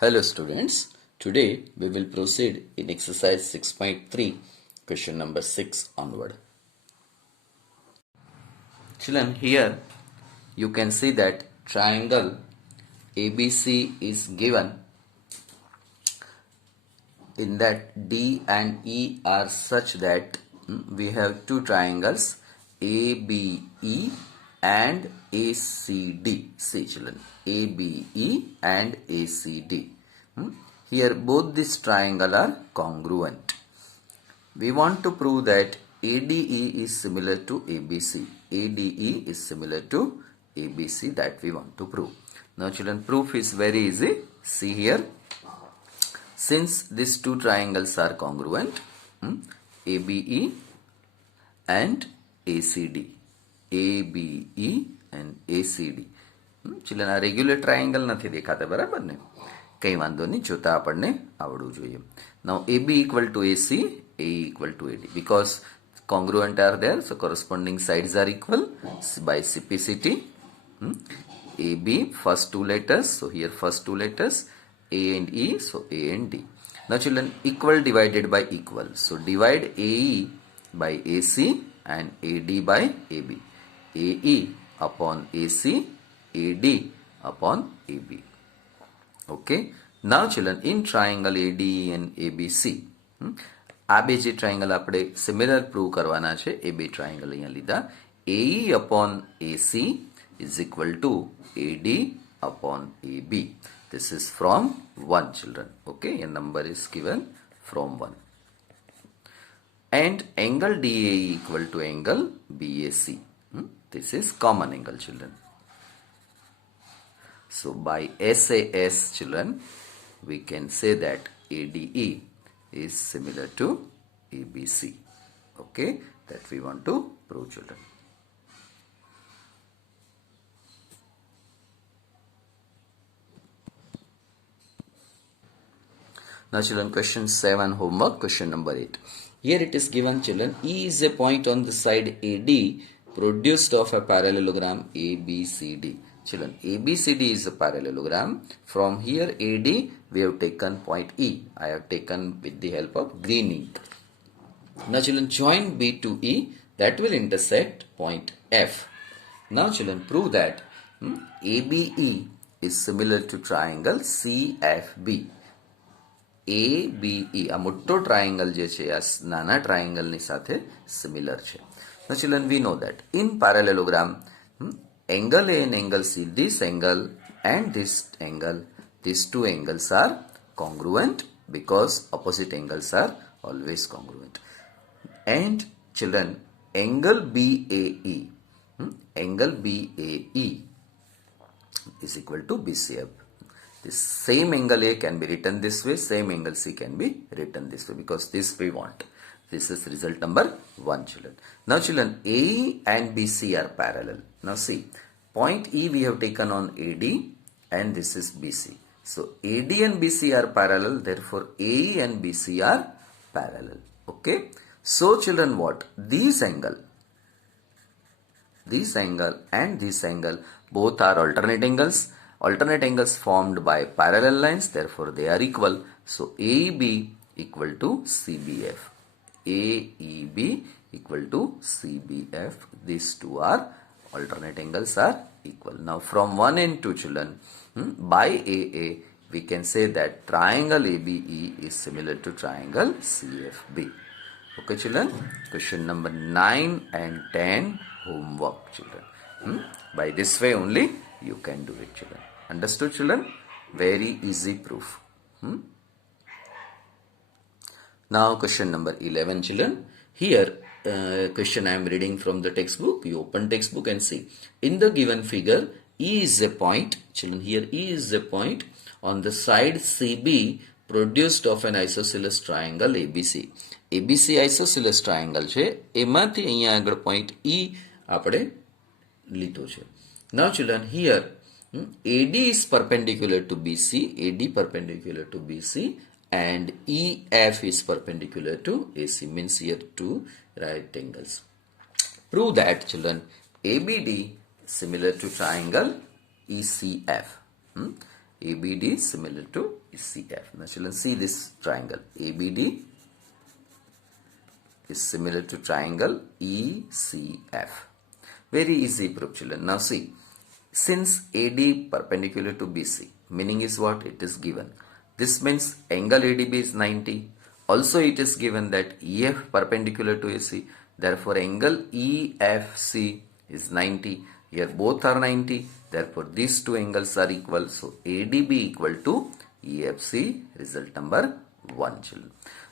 Hello students, today we will proceed in exercise 6.3, question number 6 onward. Children, here you can see that triangle ABC is given in that D and E are such that we have two triangles ABE and ACD. See children, ABE and ACD. Here both this triangle are congruent. We want to prove that ADE is similar to ABC. ADE is similar to ABC, that we want to prove. Now children, proof is very easy. See here. Since these two triangles are congruent, ABE and ACD. ABE and ACD. Children આ regular triangle નથી દેખાતા, બરાબર ને? કંઈ વાંધો નહીં, જોતા આપણને આવડવું જોઈએ. Now AB equal to AC, A equal to AD. Because congruent are there, so corresponding sides are equal by CPCT. AB, first two letters, so here first two letters, A and E, so A and D. Now children, equal divided by equal. So divide AE by AC and AD by AB. AE upon AC, AD upon AB. Okay. Now children, in triangle ADE and ABC, આ બે જે triangle આપણે similar prove કરવાના છે, એ બે triangle અહીંયા લીધા. AE upon AC is equal to AD upon AB. This is from 1 children. Okay, a number is given from 1. And angle DAE equal to angle BAC. This is common angle children. So by SAS children, we can say that ADE is similar to ABC. Okay, that we want to prove children. Now children, question 7 homework, question number 8. Here it is given children, E is a point on the side AD produced of a parallelogram ABCD. Children, ABCD is a parallelogram. From here AD we have taken point E. I have taken with the help of green ink. Now children, join B to E, that will intersect point F. Now children, prove that ABE is similar to triangle CFB. ABE, આ મોટો triangle જે છે આ નાના ટ્રાયંગલની સાથે similar છે. Now children, we know that in parallelogram, angle A and angle C, this angle and this angle, these two angles are congruent because opposite angles are always congruent. And children, angle BAE, angle BAE is equal to BCF. The same angle A can be written this way, same angle C can be written this way, because this we want. This is result number 1 children. Now children, AE and BC are parallel. Now see, point E we have taken on AD and this is BC. So AD and BC are parallel, therefore AE and BC are parallel. Okay. So children, what? This angle and this angle both are alternate angles. Alternate angles formed by parallel lines, therefore they are equal. So AEB equal to CBF. AEB equal to CBF. These two are alternate angles are equal. Now from 1 and 2 children, by AA we can say that triangle ABE is similar to triangle CFB. Okay children, question number 9 and 10 homework children. By this way only you can do it children. Understood children? Very easy proof. Now question number 11 children. Here question I am reading from the textbook. You open textbook and see. In the given figure, E is a point. Children, here E is a point on the side CB produced of an isosceles triangle ABC. ABC isosceles triangle છે, એમાંથી અહીંયા આગળ point E આપણે લીધો છે. Now children, here AD is perpendicular to BC, AD perpendicular to BC, and EF is perpendicular to AC, means here two right angles. Prove that children, ABD similar to triangle ECF. ABD is similar to ECF. Now children, see this triangle. ABD is similar to triangle ECF. Very easy proof, children. Now see, since AD perpendicular to BC, meaning is what? It is given. This means angle ADB is 90. Also it is given that EF perpendicular to AC. Therefore angle EFC is 90. Here both are 90. Therefore these two angles are equal. So ADB equal to EFC. Result number 1, children.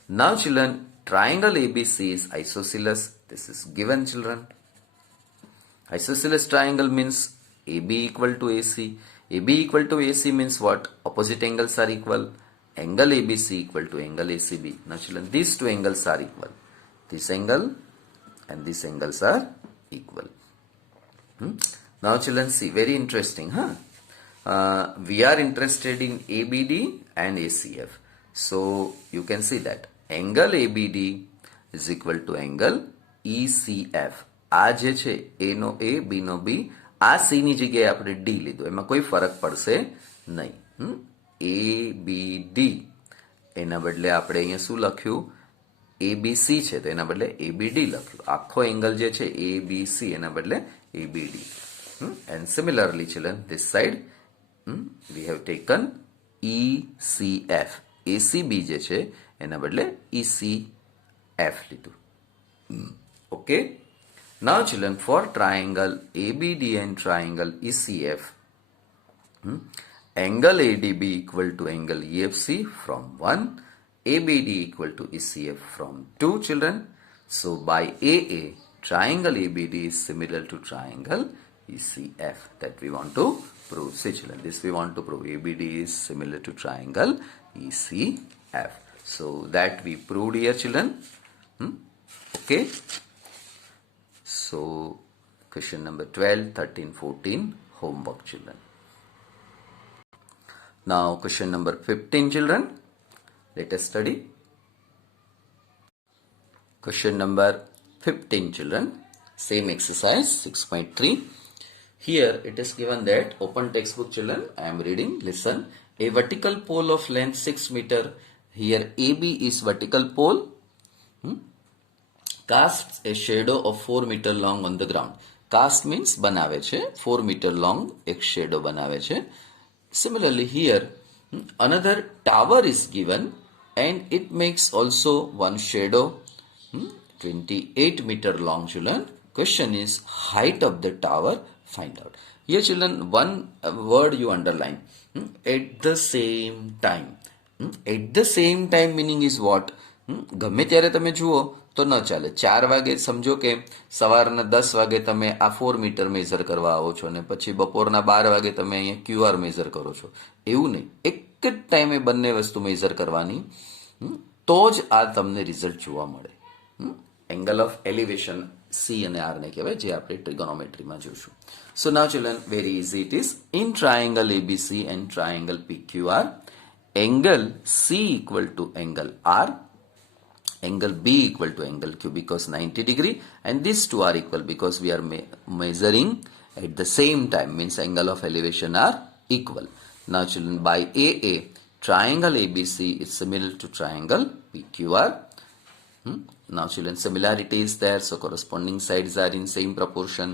Now children, triangle ABC is isosceles. This is given, children. Isosceles triangle means AB equal to AC. AB equal to AC means what? Opposite angles are equal. Angle ABC equal to angle ACB. Now children, these two angles are equal. This angle and these angles are equal. Now children, see, very interesting, huh? We are interested in ABD and ACF. So you can see that angle ABD is equal to angle ECF. આ જે છે A no A, B no B, આ C ની જગ્યાએ આપણે D લીધું, એમાં કોઈ ફરક પડશે નહીં. ABD એના બદલે આપણે અહીંયા શું લખ્યું? ABC છે તો એના બદલે ABD લખ્યું. આખો એંગલ જે છે ABC એના બદલે ABD. And similarly children, this side we have taken ECF. ACB જે છે એના બદલે ECF લીધું. Okay. Now children, for triangle ABD and triangle ECF, angle ADB equal to angle EFC from 1, ABD equal to ECF from 2, children. So by AA, triangle ABD is similar to triangle ECF. That we want to prove. See children, this we want to prove. ABD is similar to triangle ECF. So that we proved here, children. Okay. So question number 12, 13, 14 homework, children. Now question number 15, children. Let us study. Question number 15, children. Same exercise 6.3. Here it is given that, open textbook, children. I am reading. Listen. A vertical pole of length 6 meter. Here AB is vertical pole. Casts a shadow of 4 meter long on the ground. Cast means બનાવે છે. 4 meter long એક shadow બનાવે છે. Similarly here, another tower is given and it makes also one shadow, 28 meter long, children. Question is height of the tower, find out. Here children, one word you underline. At the same time. At the same time meaning is what? ગમે ત્યારે તમે જુઓ તો ન ચાલે. 4 વાગે સમજો કે સવારના 10 વાગે તમે આ 4 મીટર મેઝર કરવા આવો છો ને પછી બપોરના 12 વાગે તમે અહીંયા QR મેઝર કરો છો. એવું નહીં, એક જ ટાઈમે બંને વસ્તુ મેઝર કરવાની, તો જ આ તમને રિઝલ્ટ જોવા મળે. એંગલ ઓફ એલિવેશન C અને R ને કહેવાય, જે આપણે ટ્રિગોનોમેટ્રીમાં જોઈશું. So now children, very easy it is. In triangle ABC and triangle PQR, angle C equal to angle R, angle B equal to angle Q because 90 degree, and these two are equal because we are measuring at the same time, means angle of elevation are equal. Now children, by AA, triangle ABC is similar to triangle PQR. Now children, similarity is there, so corresponding sides are in same proportion.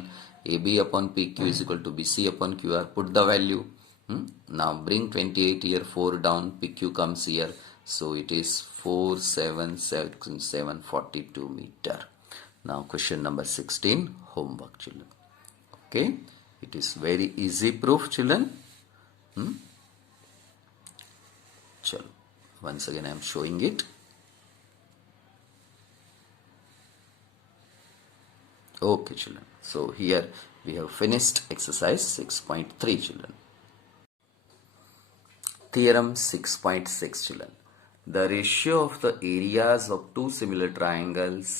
AB upon PQ is equal to BC upon QR. Put the value. Now bring 28 here, 4 down, PQ comes here. So it is 47742 meter. Now question number 16, homework, children. Okay, it is very easy proof, children. Chalo. Once again I am showing it. Okay, children. So here we have finished exercise 6.3, children. Theorem 6.6, children. The ratio of the areas of two similar triangles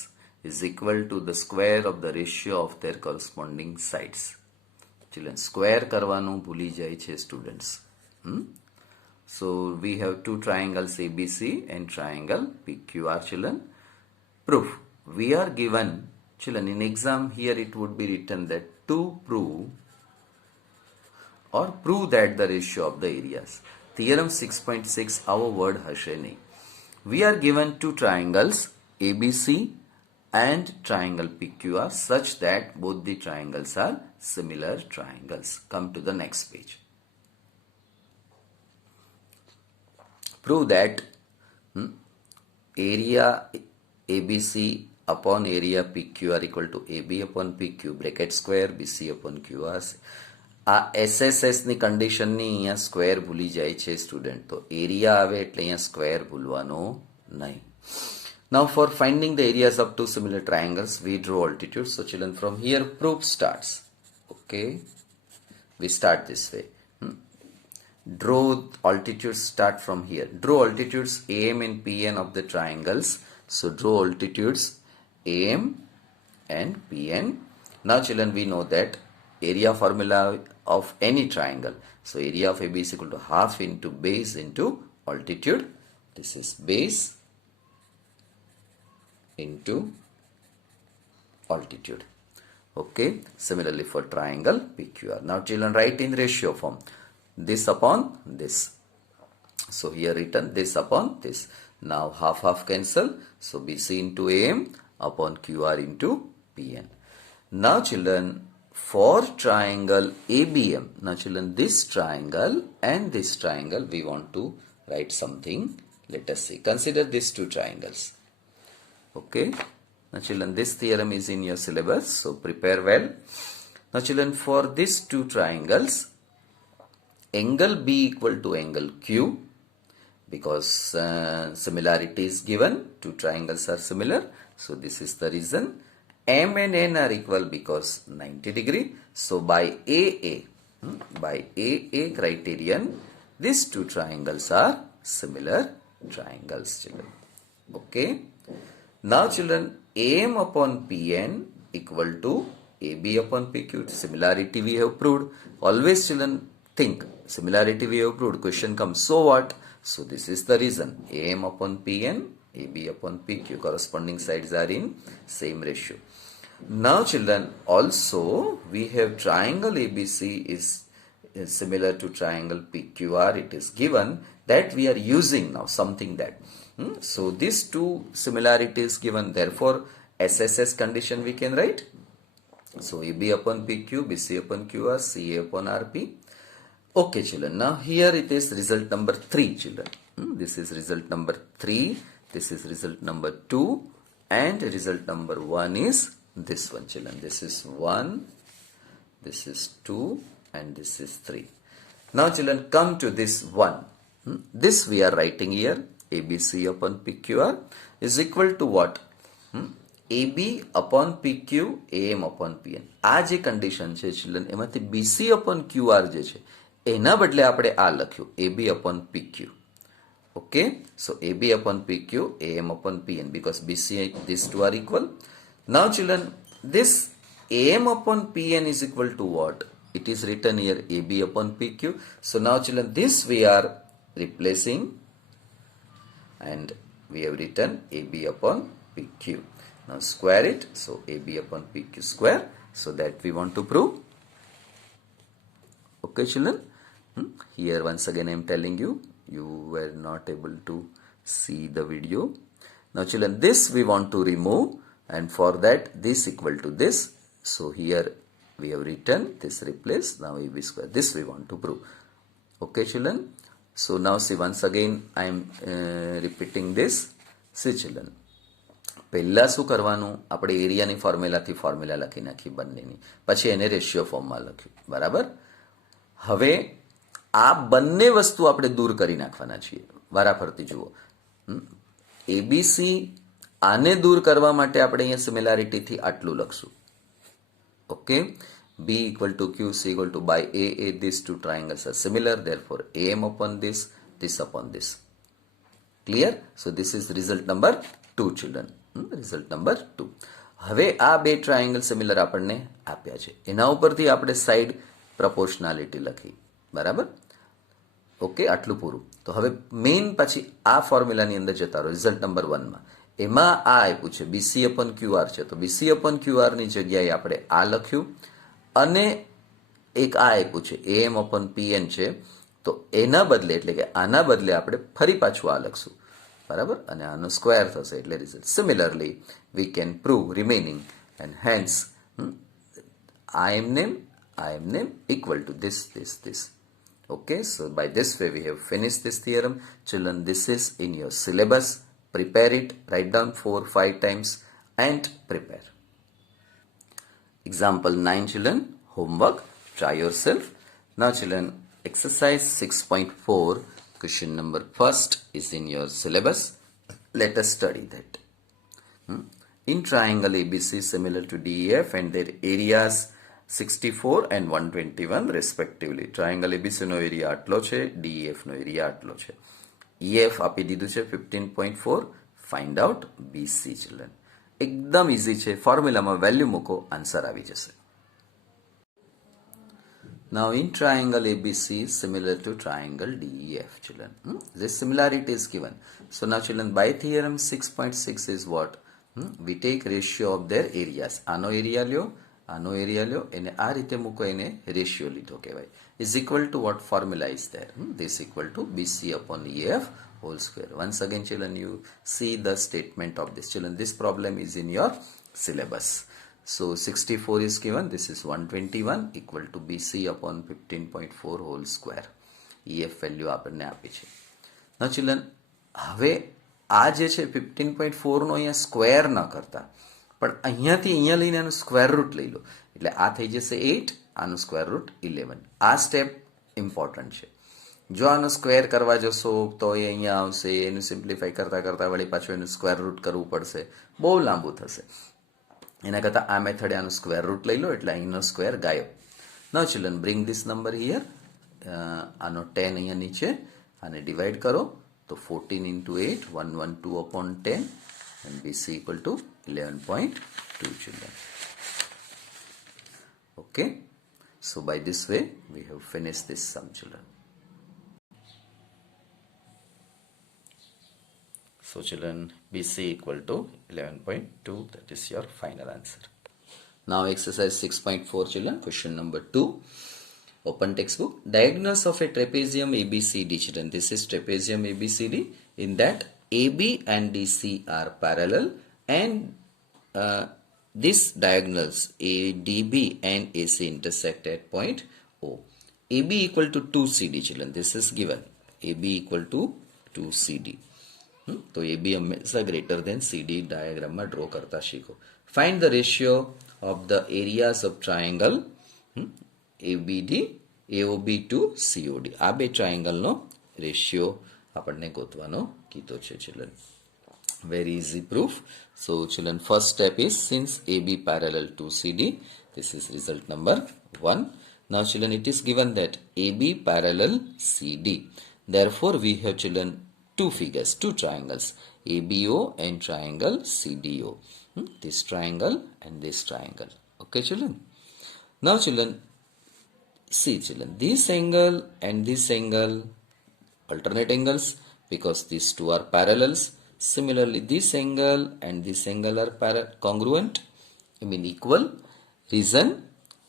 is equal to the square of the ratio of their corresponding sides. Children, square કરવાનું ભૂલી જાય છે students. So we have two triangles ABC and triangle PQR, children. Proof. We are given, children, in exam here it would be written that to prove or prove that the ratio of the areas. Theorem 6.6 આવો word હશે નહીં. We are given two triangles ABC and triangle PQR such that both the triangles are similar triangles. Come to the next page. Prove that area ABC upon area PQR equal to AB upon PQ bracket square BC upon QR. આ SSS ની કન્ડિશનની અહીંયા square ભૂલી જાય છે student, તો area આવે એટલે અહીંયા સ્ક્વેર ભૂલવાનો નહીં. Now for finding the areas of two similar triangles, we draw altitudes. So children, from here proof starts. Okay, we start this way. Draw altitudes, start from here. Draw altitudes AM and PN of the triangles. So draw altitudes AM and PN. Now children, we know that area formula of any triangle. So area of AB is equal to half into base into altitude. This is base into altitude. Okay, similarly for triangle PQR. Now children, write in ratio form. This upon this. So here written this upon this. Now half cancel. So BC into AM upon QR into PN. Now children, for triangle ABM, now children, this triangle and this triangle, we want to write something. Let us see. Consider these two triangles. Okay. Now children, this theorem is in your syllabus, so prepare well. Now children, for these two triangles, angle B equal to angle Q, because similarity is given, two triangles are similar, so this is the reason. M and N are equal because 90 degree. So by AA criterion, these two triangles are similar triangles, children. Okay. Now children, AM upon PN equal to AB upon PQ. Similarity we have proved. Always children think, similarity we have proved. Question comes, so what? So this is the reason. AM upon PN, AB upon PQ. Corresponding sides are in same ratio. Now children, also we have triangle ABC is similar to triangle PQR. It is given that we are using now something that. So these two similarities given, therefore SSS condition we can write. So AB upon PQ, BC upon QR, CA upon RP. Okay children, now here it is result number 3 children. This is result number 3, this is result number 2, and result number 1 is this one children. This is 1, this is 2, and this is 3. Now children, come to this 1. This we are writing here. ABC upon PQR is equal to what? AB upon PQ, AM upon PN. આ જે condition છે children, એમાંથી BC upon QR જે છે એના બદલે આપણે આ લખ્યું AB upon PQ. Okay, so AB upon PQ, AM upon PN, because BC, these two are equal. Now children, this AM upon PN is equal to what? It is written here AB upon PQ. So now children, this we are replacing and we have written AB upon PQ. Now square it. So AB upon PQ square. So that we want to prove. Okay children. Here once again I am telling you, you were not able to see the video. Now children, this we want to remove, and for that this equal to this. So here we have written this replace. Now AB square. This we want to prove. Okay children. So now see, once again I am repeating this. See children, પહેલા શું કરવાનું, આપણે એરિયાની ફોર્મ્યુલાથી formula લખી નાખી બંનેની, પછી એને રેશિયો ફોર્મમાં લખ્યું, બરાબર. હવે આ બંને વસ્તુ આપણે દૂર કરી નાખવાના છીએ. વારાફરતી જુઓ. એબીસી આને દૂર કરવા માટે આપણે અહીંયા સિમિલારિટીથી આટલું લખશું. Okay, B equal to Q, C equal to by AA, these two triangles are similar, therefore AM upon this upon this. Clear? So this is result number 2 children. Result number 2. હવે આ બે ટ્રાયંગલ સિમિલર આપણને આપ્યા છે, એના ઉપરથી આપણે side proportionality લખી, બરાબર. ઓકે, આટલું પૂરું. તો હવે મેઇન પછી આ ફોર્મ્યુલાની અંદર જતા રહો. રિઝલ્ટ નંબર 1માં એમાં આ આપ્યું છે BC upon QR છે, તો BC upon QR ની જગ્યાએ આપણે આ લખ્યું, અને એક આ આપ્યું છે AM upon PN છે, તો એના બદલે એટલે કે આના બદલે આપણે ફરી પાછું આ લખશું, બરાબર, અને આનો સ્ક્વેર થશે એટલે result. Similarly we can prove remaining and hence IM name equal to this. Okay, so by this way we have finished this theorem. Children, this is in your syllabus. Prepare it, write down 4-5 times and prepare. Example 9, children, homework, try yourself. Now children, exercise 6.4, question number first is in your syllabus. Let us study that. In triangle ABC similar to DEF and their areas 64 and 121 respectively. Triangle ABC no area આટલો છે, DEF નો area આટલો છે. EF આપી દીધું છે 15.4. Find out BC children. એકદમ easy છે, ફોર્મ્યુલામાં value મૂકો, આન્સર આવી જશે. Now in triangle ABC similar to triangle DEF children. This similarity is given. So now children, by theorem 6.6 is what? We take ratio of their areas. આનો area લ્યો એને આ રીતે મૂકો, એને રેશિયો લીધો કહેવાય. Is equal to what formula is there? This equal to BC upon EF whole square. Once again children, you see the statement of this. Children, this problem is in your syllabus. So 64 is given, this is 121 equal to BC upon 15.4 whole square. EF value આપણને આપી છે. Now children, હવે આ જે છે 15.4 નો અહીંયા square ન કરતા, પણ અહીંયાથી અહીંયા લઈને આનું સ્ક્વેર રૂટ લઈ લો, એટલે આ થઈ જશે 8, આનું સ્ક્વેર રૂટ 11. આ સ્ટેપ ઇમ્પોર્ટન્ટ છે. જો આનો સ્ક્વેર કરવા જશો તો એ અહીંયા આવશે, એનું સિમ્પ્લિફાઈ કરતાં કરતાં વળી પાછું એનું સ્ક્વેર રૂટ કરવું પડશે, બહુ લાંબુ થશે. એના કરતાં આ મેથડે આનું સ્ક્વેર રૂટ લઈ લો એટલે અહીંનો સ્ક્વેર ગાયબ. Now children, bring this number here. આનો 10 અહીંયા નીચે, આને ડિવાઈડ કરો તો 14 into 8, 112 upon 10 and BC equal to 11.2 children. Okay, so by this way we have finished this sum children. So children, BC equal to 11.2, that is your final answer. Now exercise 6.4 children, question number 2. Open textbook. Diagonals of a trapezium ABCD children. This is trapezium ABCD. In that AB and DC are parallel and these diagonals ADB and AC intersect at point O. AB equal to 2CD children. This is given. AB equal to 2CD. तो AB हमेशा greater than CD diagram में draw करता सीखो. Find the ratio of the areas of triangle ABD AOB to COD. આ બે ટ્રાયંગલનો ratio આપણને ગોતવાનો કીધો છે children. Very easy proof. So children, first step is, since AB parallel to CD, this is result number 1. Now children, it is given that AB parallel CD. Therefore we have children two figures, two triangles, ABO and triangle CDO. This triangle and this triangle. Okay children. Now children, see children, this angle and this angle alternate angles because these two are parallels. Similarly, this angle and this angle are congruent, I mean equal. Reason,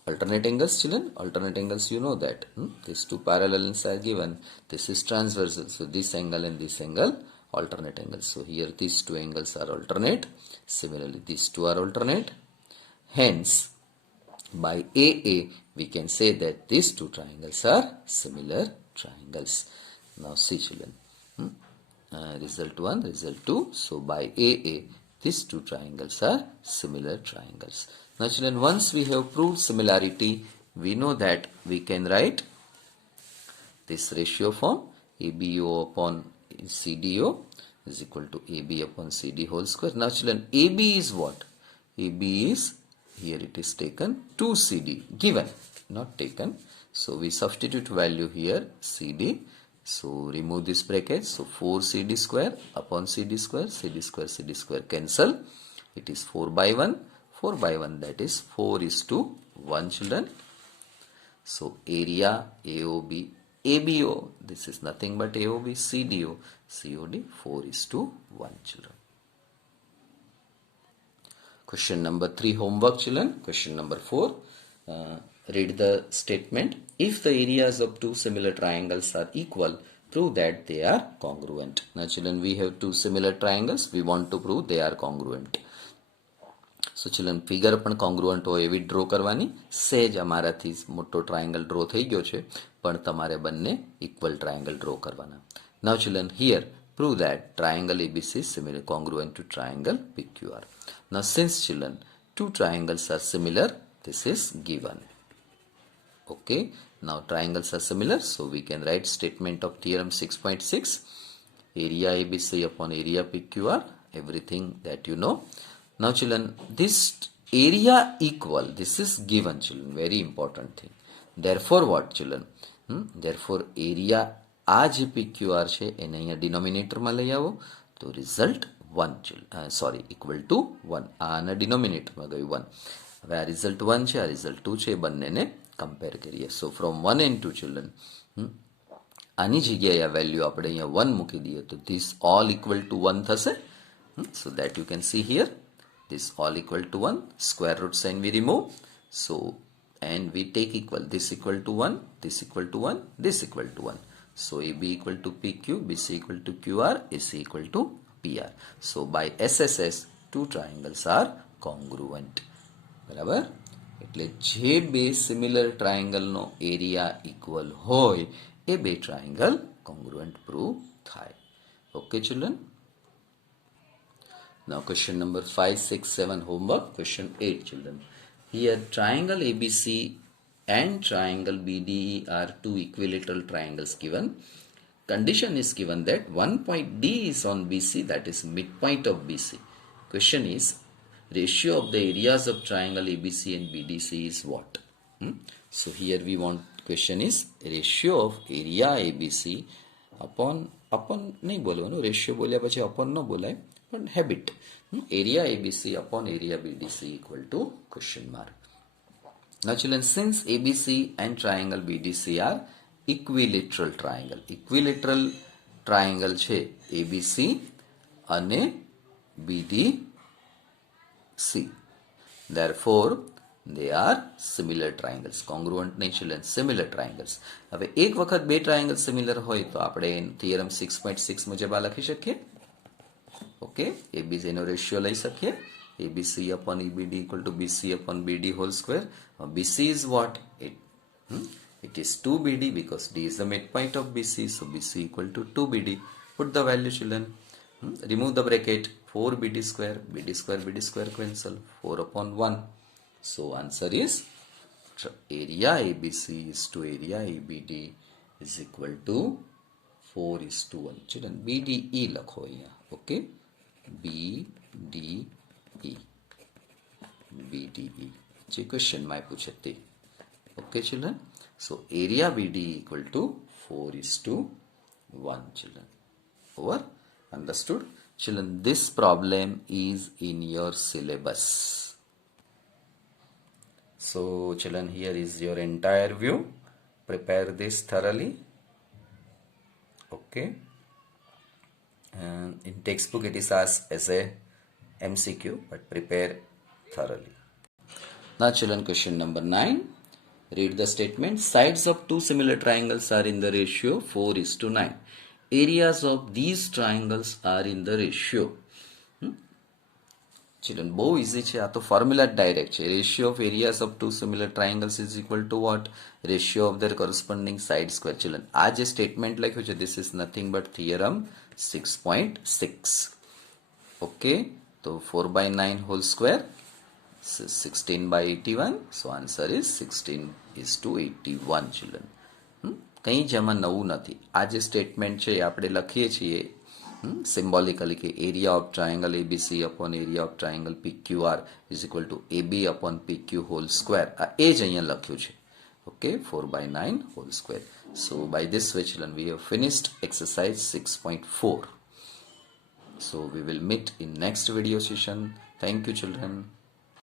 alternate angles children, alternate angles you know that. These two parallels are given. This is transversal, so this angle and this angle alternate angles. So here these two angles are alternate. Similarly, these two are alternate. Hence, by AA we can say that these two triangles are similar triangles. Now see children, result 1, result 2. So by AA these two triangles are similar triangles. Now children, once we have proved similarity, we know that we can write this ratio form. ABO upon CDO is equal to AB upon CD whole square. Now children, AB is what? AB is, here it is taken 2CD, given, not taken. So we substitute value here CD. So remove this bracket. So 4CD square upon CD square, CD square, CD square cancel. It is 4 by 1. 4 by 1, that is 4:1 children. So area AOB, ABO, this is nothing but AOB, CDO, COD 4:1 children. Question number 3 homework children. Question number 4. read the statement. If the areas of two similar triangles are equal, prove that they are congruent. Now children, we have two similar triangles. We want to prove they are congruent. So children, figure પણ congruent હોય એવી draw કરવાની. સેજ અમારાથી મોટો triangle draw થઈ ગયો છે, પણ તમારે બંને ઇક્વલ ટ્રાયંગલ ડ્રો કરવાના. Now children, here prove that triangle ABC is similar congruent to triangle PQR. Now since children two triangles are similar, this is given. Okay, now triangles are similar, so we can write statement of theorem 6.6, area ABC upon area PQR, everything that you know. Now children, this area equal, this is given children, very important thing. Therefore what children? Therefore area આ જે PQR છે એને અહીંયા ડિનોમિનેટરમાં લઈ આવો તો result 1 sorry equal to 1. આના ડિનોમિનેટરમાં ગયું 1. હવે આ રિઝલ્ટ 1 છે, આ રિઝલ્ટ 2 છે, બંનેને કમ્પેર કરીએ. સો ફ્રોમ 1 and 2 ચિલ્ડ્રન, આની જગ્યાએ આ વેલ્યુ આપણે અહીંયા 1 મૂકી દઈએ તો ધીસ ઓલ ઇક્વલ ટુ 1 થશે. So that you can see here, this all equal to 1, square root sign we remove, so and we take equal, this equal to 1, this equal to 1, this equal to 1, so AB equal to PQ, BC equal to QR, AC equal to PR. So by SSS two triangles are congruent. બરાબર, એટલે જે બે similar ટ્રાયંગલનો area equal હોય એ બે triangle congruent prove થાય. Okay children. Now question number 5, 6, 7 homework. Question 8 children. Here triangle ABC and triangle BDE are two equilateral triangles given. Condition is given that one point D is on BC, that is midpoint of BC. Question is ratio of the areas of triangle ABC and BDC is what? So here we want, question is ratio of area ABC upon नहीं बोलવાનું, ratio બોલ્યા પછી upon ન બોલાય, but habit, area ABC upon area BDC equal to question mark. Now children, since ABC and triangle BDC are equilateral triangle, equilateral triangle છે ABC અને BDC, therefore they are similar triangles. congruent નહીં children, similar triangles. હવે એક વખત બે triangle similar હોય તો આપણે થિયરમ 6.6 મુજબ આ લખી શકીએ. ઓકે, ABC નો રેશિયો લઈ શકીએ, ABC upon EBD equal to BC upon BD whole square. BC is what? It is 2BD because D is the midpoint of BC, so BC equal to 2BD. Put the value children, remove the bracket, 4BD square, BD square cancel, 4 upon 1. So answer is area ABC is to area EBD is equal to 4 is to 1. Children, BDE લખો અહીંયા. Okay, BDE જે ક્વેશ્ચનમાં આપ્યું છે તે. Okay children, so area BDE equal to 4 is to 1 children. Over? Understood? Children, this problem is in your syllabus. So children, here is your entire view. Prepare this thoroughly. Okay. And in textbook it is asked as a MCQ, but prepare thoroughly. Now children, question number 9. Read the statement. Sides of two similar triangles are in the ratio 4 is to 9. Areas of these triangles are in the ratio. Children, બહુ easy છે આ તો, formula direct છે. Ratio of areas of two similar triangles is equal to what? Ratio of their corresponding side square. Children, આ જે statement લખ્યું છે this is nothing but theorem 6.6. Okay, તો 4/9 whole square 16/81. So answer is 16 is to 81 children. કંઈ જ આમાં નવું નથી. આ જે સ્ટેટમેન્ટ છે એ આપણે લખીએ છીએ સિમ્બોલિકલી કે area of triangle ABC upon area of triangle PQR is equal to AB upon PQ whole square. આ એ જ અહીંયા લખ્યું છે. Okay, 4/9 whole square. So by this way children we have finished exercise 6.4. So we will meet in next video session. Thank you children.